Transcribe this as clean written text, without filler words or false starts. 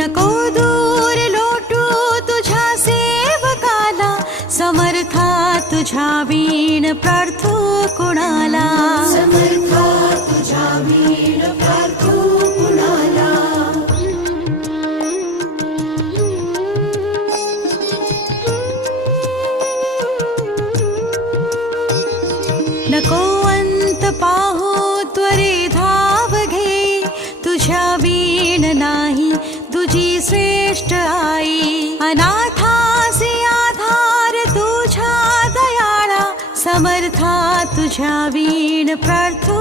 नको दूर लोटू तुझ्या सेवकाला, समर्था तुझ्या वीण प्रार्थू कुणाला, समर्था तुझ्या वीण प्रार्थू कुणाला. नको अंत पाहू त्वरे धाव घे, तुझ्या वीण नाही तुझी श्रेष्ठ आई. अनाथासी आधार तुझ्या दयाळा, समर्था तुझ्या वीण प्रार्थू